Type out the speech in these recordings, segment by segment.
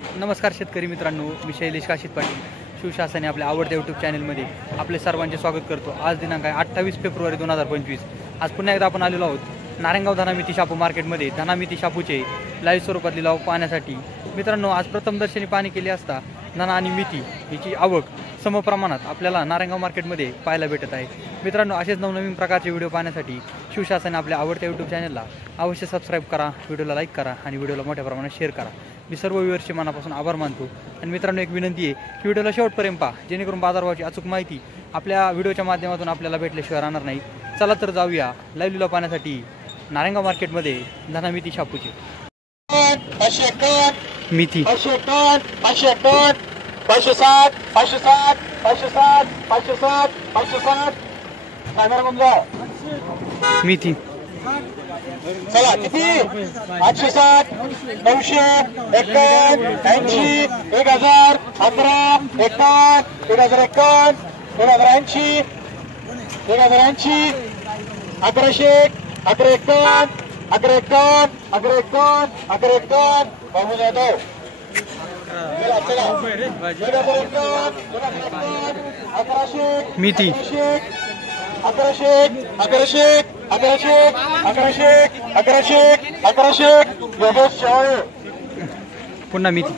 नमस्कार शेतकरी मित्रांनो, मी शैलेश काशीत पाटील शिवशासनाने आपल्या आवडत्या यूट्यूब चॅनलमध्ये आपले सर्वांचे स्वागत करतो। आज दिनांक आहे 28 फेब्रुवारी 2025। आज पुन्हा एकदा आपण आलेलो आहोत नारायणगाव धनामिती शापू मार्केटमध्ये। धनामिती शापूचे लाईव्ह स्वरूपात लिलाव पाहण्यासाठी मित्रांनो, आज प्रथम दर्शनी पाहणी केली असता धना आणि मिती याची आवक समप्रमाणात आपल्याला नारायणगाव मार्केटमध्ये पाहायला भेटत आहे। मित्रांनो, असेच नवनवीन प्रकारचे व्हिडिओ पाहण्यासाठी शिवशासन आपल्या आवडत्या यूट्यूब चॅनलला अवश्य सबस्क्राईब करा, व्हिडिओला लाईक करा आणि व्हिडिओला मोठ्या प्रमाणात शेअर करा। मी सर्व व्ह्यूअर्सचे मनापासून आभार मानतो। आणि मित्रांनो, एक विनंती आहे की व्हिडिओला शेवटपर्यंत पहा, जेणेकरून बाजारभावाची अचूक माहिती आपल्या व्हिडिओच्या माध्यमातून आपल्याला भेटल्याशिवाय राहणार नाही। चला तर जाऊया लाईव्ह लिलाव पाहण्यासाठी नारायणगाव मार्केटमध्ये धनामिती शापूची मिती 560 560 560 560 560 560 560 कॅमेरा बंद मिती चला किती 860 900 51 80 1000 11 51 1051 2080 1080 1100 1151 1151 1151 1151 बाबू जाधव चला चला 1151 मिती 1100 1100 1100 1100 1100 1100 योगेश शेवाळे पुन्हा मिती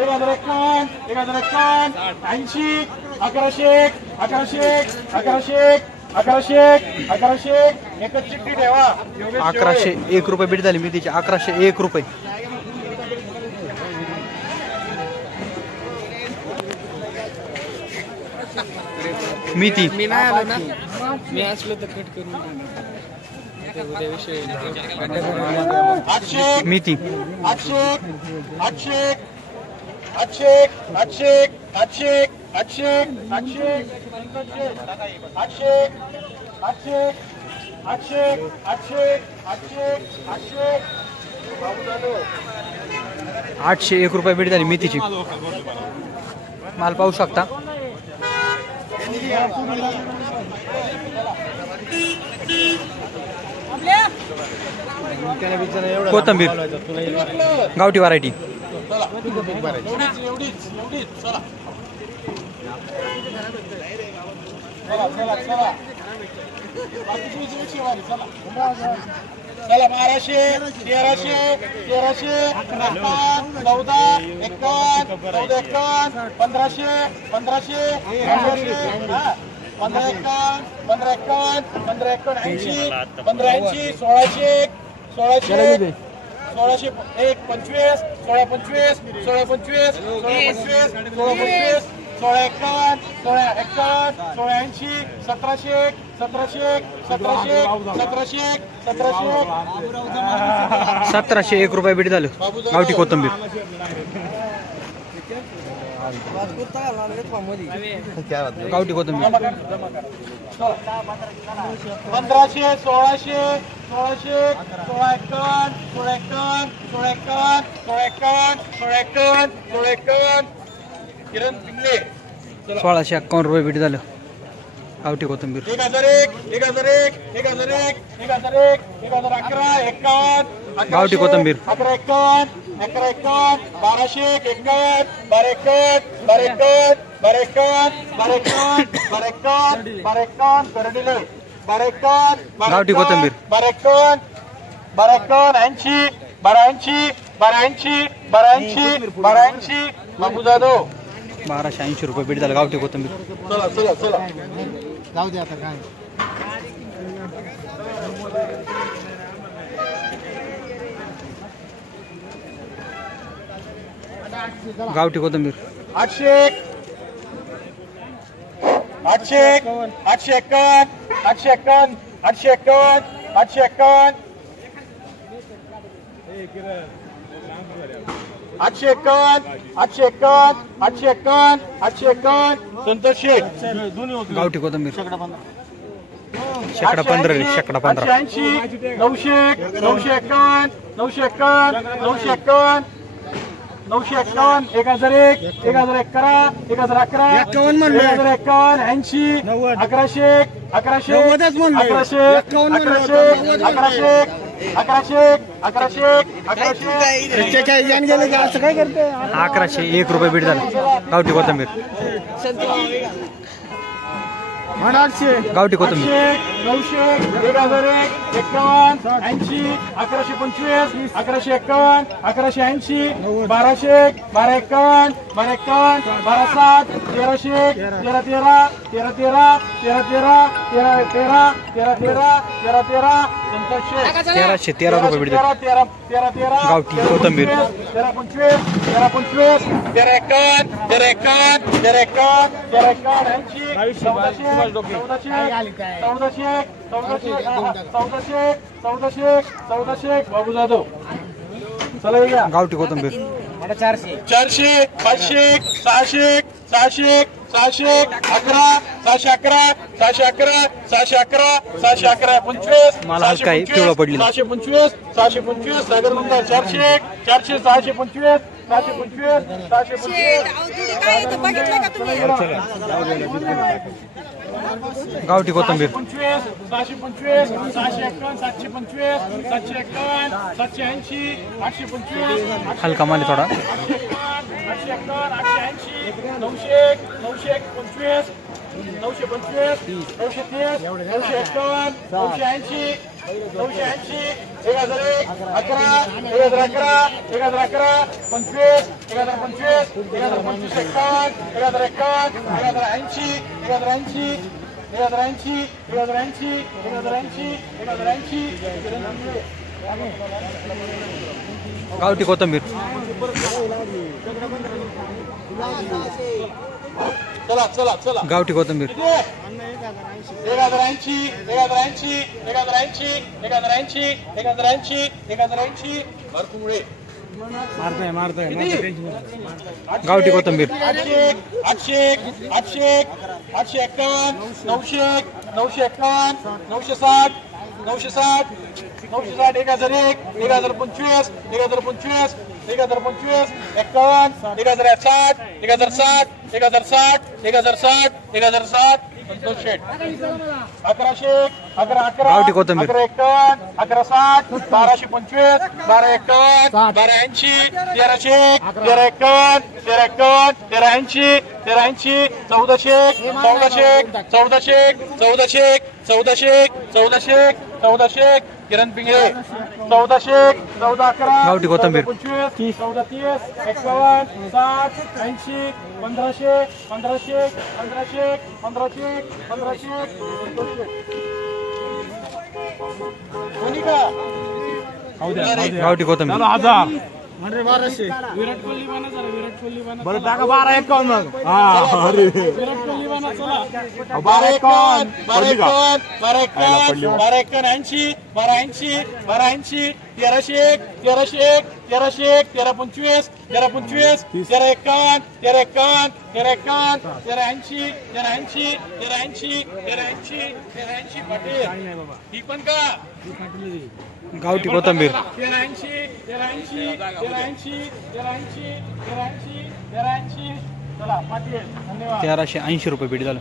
1051 1051 80 1100 1100 1100 1100 1100 एकच चिठ्ठी ठेवा 1101 रुपये बीट झाली मितीची 1101 रुपये मिती मी नाही आलो ना, मी असलो तर कट करून उद्या विषय 800 मिती 800 800 800 800 800 800 800 800 800 800 800 801 रुपये बीट झाली मितीची। माल पाहू शकता। कोथंबीर गावठी व्हरायटी चला 1200 1300 1300 14 51 51 1500 1500 15 51 80 1580 1600 1600 1600 1 25 16 25 16 25 16 51 16 51 16 80 1700 1700 1700 1700 1701 रुपये बीट झालं गावठी कोथंबीर। गावठी कोथंबीर 1500 1600 1600 16 51 16 51 16 51 16 51 किरण पिंगले 1651 रुपये बीट झालं गावठी कोथंबीर। 1001 1001 1001 1001 1011 51 गावठी कोथंबीर 11 51 11 51 1200 51 12 51 12 51 12 51 12 51 12 51 करडिले 12 51 गावठी कोथंबीर 12 51 12 51 80 1280 1280 1280 बाबू जाधव 1280 रुपये बीट झालं गावठी कोथंबीर। चला चला चला जाऊ दे आता काय गावठी कोथंबीर 800 800 851 851 851 851 851 851 851 851 संतोष शेख गावठी कोथंबीर शेकडा 15 शेकडा 15 880 900 951 951 951 951 1001 1011 1011 1051 80 1100 1100 1100 1100 1100 ₹1101 बीट झालं. गावठी कोथिंबीर. गावठी कोथिंबीर 900, 1001, 51, 80, 1125, 1151, 1180, 1200, 1251, 1251, 1207, 1300, 1313, 1313, 1313, 1313, 1313, 1313, ₹1313 बीट झालं. गावठी कोथिंबीर 1325, 1325, 1351, 1351, 1351, 1351, 1400 बाबू जाधव. चला या गावठी कोथिंबीर 400, 500, 600, 600, 600, 11, 611, 611, 611, 611, 25, मला हलका आहे, पिवळं पडलेलं. 625, 625, सागर नंबर 400, 400, 625, 625, 625. गावठी कोथिंबीर 625, 625, 651, 725, 751, 780, 825, हलका माल आहे थोडा. 851, 880, 900, 925, 925, 930, 951, 980, 980, 1001, 11, 1011, 1011, 25, 1025, 1025, 51, 1051, 1080, 1080, 1080, 1080, 1080, 1080. गावठी कोथिंबीर चला चला चला गावठी कोथिंबीर 1080, 1080, 1080, 1080, 1080, 1080, भरपुरे गावठी कोथिंबीर 800, 800, 800, 851, 900, 951, 960, 960, 960, 1001, 1025, 1025, 1025, 51, 1060, 1060, 1060, 1060, 1060, संतोष शेठ 1100, 1111, गावठी कोथिंबीर 1151, 1160, 1225, 1251, 1280, 1300, 1351, 1351, 1380, 1380, 1400, 1400, 1400, 1400, 1400, किरण पिंगळे 1400, 1411, गावठी कोथिंबीर 25, 1430, 51, 60, 80, 1500, 1500, 1500, 1500, 1500, कोणी का गावठी कोथिंबीर विराट कोहली बना जरा विराट कोहली बना. बरं टाका 12-51 मग. हा अरे विराट कोहली बना चला. 12-51, 12-51, 12-51, 12-51, 80, 12-80, 12-80, 1301, 1301, 1301, 1325, 1325, 1351, 1351, 1351, 1380, 1380, 1380, 1380, 1380 पाटील ही पण का गावठी कोथिंबीर 1380, 1380, 1380, 1380, 1380, 1380. चला पाटील धन्यवाद. ₹1380 बीट झालं.